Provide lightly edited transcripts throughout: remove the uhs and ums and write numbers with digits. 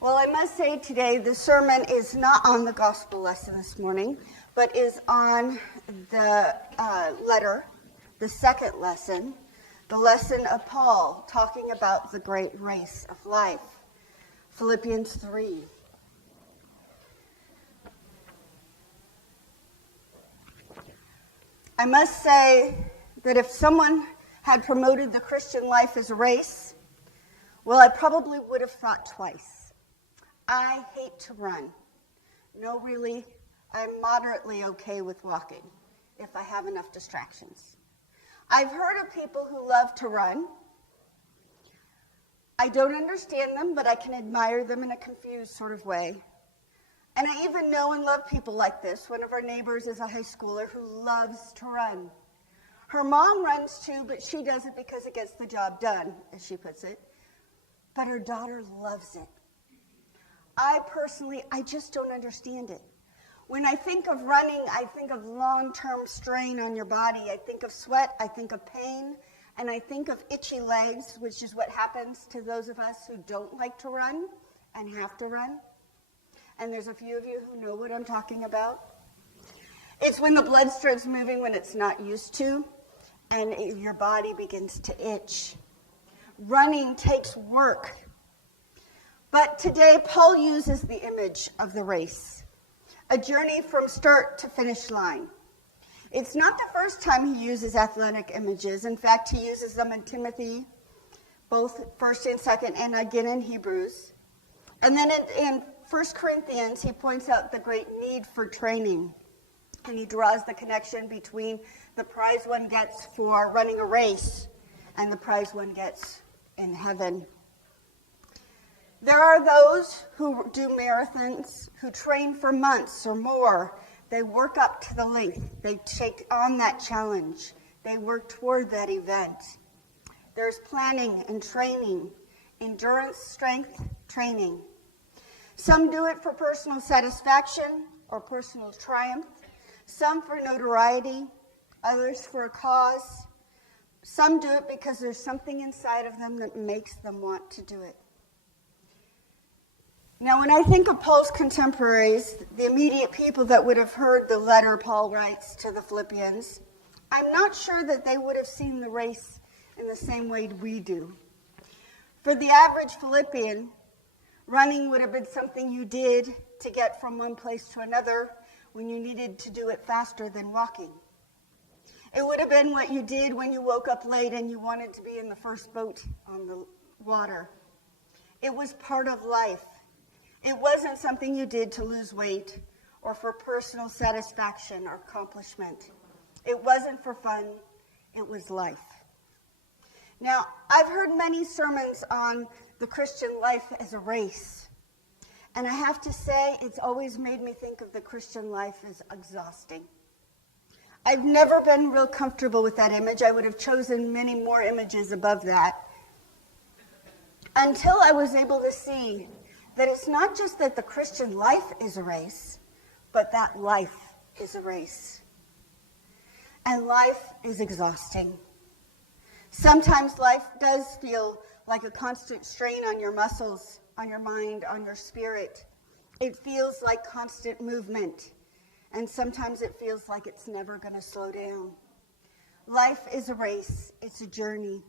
Well, I must say today the sermon is not on the gospel lesson this morning, but is on the letter, the second lesson, the lesson of Paul talking about the great race of life, Philippians 3. I must say that if someone had promoted the Christian life as a race, well, I probably would have thought twice. I hate to run. No, really, I'm moderately okay with walking if I have enough distractions. I've heard of people who love to run. I don't understand them, but I can admire them in a confused sort of way. And I even know and love people like this. One of our neighbors is a high schooler who loves to run. Her mom runs too, but she does it because it gets the job done, as she puts it. But her daughter loves it. I just don't understand it. When I think of running, I think of long-term strain on your body. I think of sweat, I think of pain, and I think of itchy legs, which is what happens to those of us who don't like to run and have to run. And there's a few of you who know what I'm talking about. It's when the blood starts moving when it's not used to, and your body begins to itch. Running takes work. But today, Paul uses the image of the race, a journey from start to finish line. It's not the first time he uses athletic images. In fact, he uses them in Timothy, both 1st and 2nd, and again in Hebrews. And then in 1 Corinthians, he points out the great need for training. And he draws the connection between the prize one gets for running a race and the prize one gets in heaven. There are those who do marathons, who train for months or more. They work up to the length. They take on that challenge. They work toward that event. There's planning and training, endurance, strength, training. Some do it for personal satisfaction or personal triumph. Some for notoriety, others for a cause. Some do it because there's something inside of them that makes them want to do it. Now, when I think of Paul's contemporaries, the immediate people that would have heard the letter Paul writes to the Philippians, I'm not sure that they would have seen the race in the same way we do. For the average Philippian, running would have been something you did to get from one place to another when you needed to do it faster than walking. It would have been what you did when you woke up late and you wanted to be in the first boat on the water. It was part of life. It wasn't something you did to lose weight or for personal satisfaction or accomplishment. It wasn't for fun. It was life. Now, I've heard many sermons on the Christian life as a race. And I have to say, it's always made me think of the Christian life as exhausting. I've never been real comfortable with that image. I would have chosen many more images above that. Until I was able to see that it's not just that the Christian life is a race, but that life is a race. And life is exhausting. Sometimes life does feel like a constant strain on your muscles, on your mind, on your spirit. It feels like constant movement. And sometimes it feels like it's never going to slow down. Life is a race. It's a journey.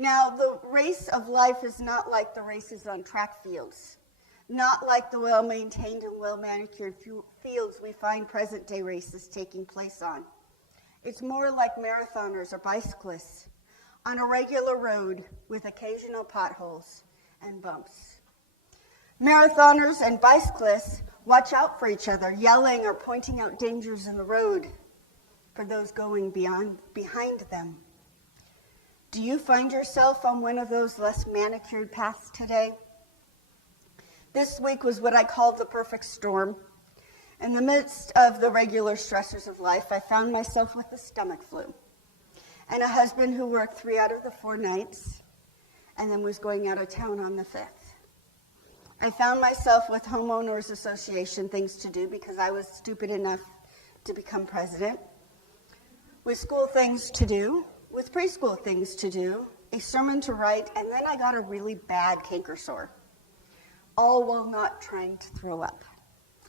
Now, the race of life is not like the races on track fields, not like the well-maintained and well-manicured fields we find present-day races taking place on. It's more like marathoners or bicyclists on a regular road with occasional potholes and bumps. Marathoners and bicyclists watch out for each other, yelling or pointing out dangers in the road for those going behind them. Do you find yourself on one of those less manicured paths today? This week was what I called the perfect storm. In the midst of the regular stressors of life, I found myself with the stomach flu and a husband who worked 3 out of the 4 nights and then was going out of town on the 5th. I found myself with homeowners association things to do because I was stupid enough to become president, with school things to do, with preschool things to do, a sermon to write, and then I got a really bad canker sore. all while not trying to throw up.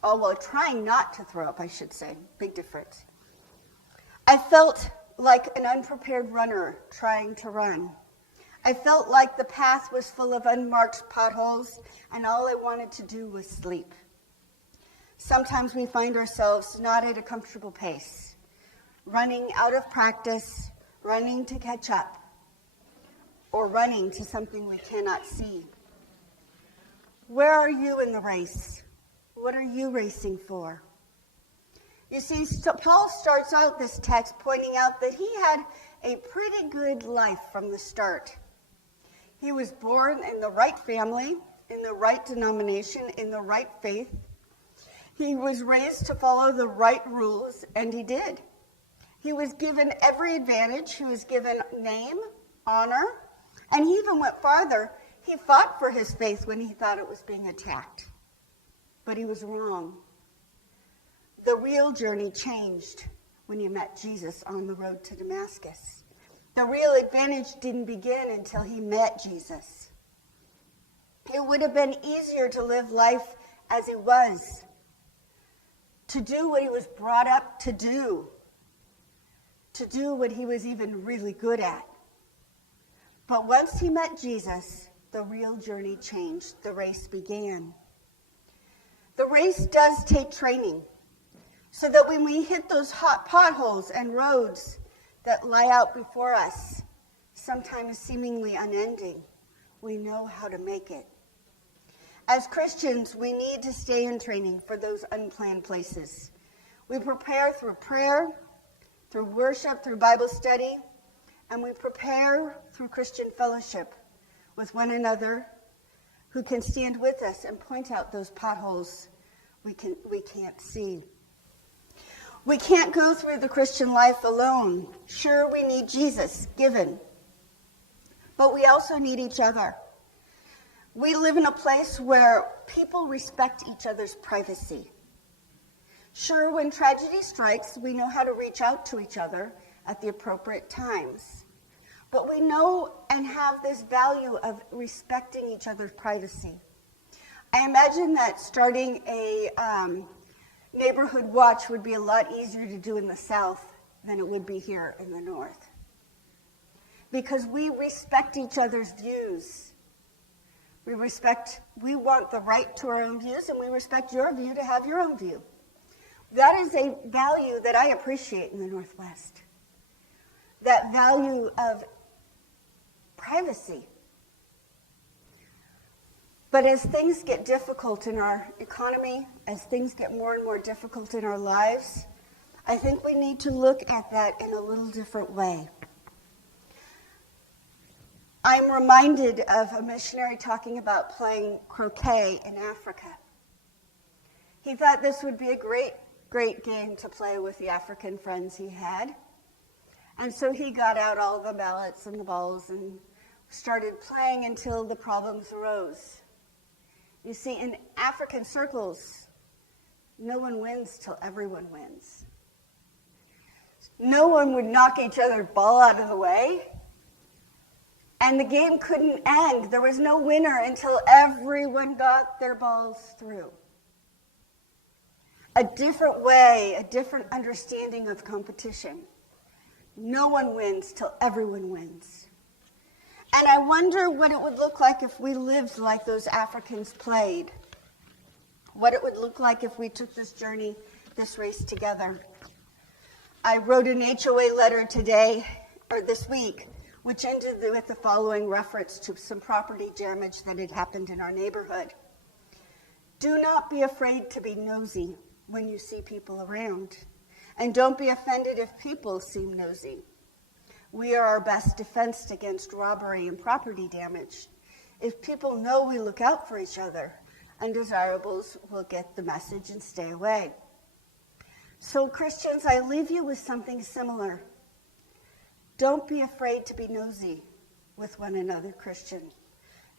All while trying not to throw up, I should say. Big difference. I felt like an unprepared runner trying to run. I felt like the path was full of unmarked potholes, and all I wanted to do was sleep. Sometimes we find ourselves not at a comfortable pace, running out of practice, running to catch up, or running to something we cannot see. Where are you in the race? What are you racing for? You see, Paul starts out this text pointing out that he had a pretty good life from the start. He was born in the right family, in the right denomination, in the right faith. He was raised to follow the right rules, and he did. He was given every advantage. He was given name, honor, and he even went farther. He fought for his faith when he thought it was being attacked. But he was wrong. The real journey changed when he met Jesus on the road to Damascus. The real advantage didn't begin until he met Jesus. It would have been easier to live life as he was, to do what he was brought up to do what he was even really good at. But once he met Jesus, the real journey changed. The race began. The race does take training, so that when we hit those hot potholes and roads that lie out before us, sometimes seemingly unending, we know how to make it. As Christians, we need to stay in training for those unplanned places. We prepare through prayer, through worship, through Bible study, and we prepare through Christian fellowship with one another who can stand with us and point out those potholes we can't see. We can't go through the Christian life alone. Sure, we need Jesus, given. But we also need each other. We live in a place where people respect each other's privacy. Sure, when tragedy strikes, we know how to reach out to each other at the appropriate times. But we know and have this value of respecting each other's privacy. I imagine that starting a neighborhood watch would be a lot easier to do in the South than it would be here in the North. Because we respect each other's views. We want the right to our own views, and we respect your view to have your own view. That is a value that I appreciate in the Northwest. That value of privacy. But as things get difficult in our economy, as things get more and more difficult in our lives, I think we need to look at that in a little different way. I'm reminded of a missionary talking about playing croquet in Africa. He thought this would be a great game to play with the African friends he had. And so he got out all the mallets and the balls and started playing until the problems arose. You see, in African circles, no one wins till everyone wins. No one would knock each other's ball out of the way. And the game couldn't end. There was no winner until everyone got their balls through. A different way, a different understanding of competition. No one wins till everyone wins. And I wonder what it would look like if we lived like those Africans played. What it would look like if we took this journey, this race together. I wrote an HOA letter this week, which ended with the following reference to some property damage that had happened in our neighborhood. Do not be afraid to be nosy when you see people around. And don't be offended if people seem nosy. We are our best defense against robbery and property damage. If people know we look out for each other, undesirables will get the message and stay away. So Christians, I leave you with something similar. Don't be afraid to be nosy with one another, Christian.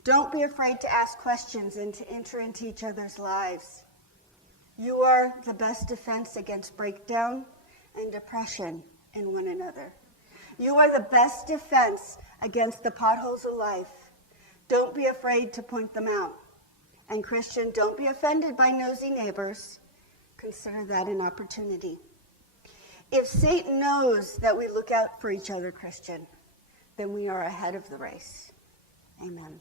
Don't be afraid to ask questions and to enter into each other's lives. You are the best defense against breakdown and depression in one another. You are the best defense against the potholes of life. Don't be afraid to point them out And Christian, don't be offended by nosy neighbors. Consider that an opportunity. If Satan knows that we look out for each other, Christian, then we are ahead of the race. Amen.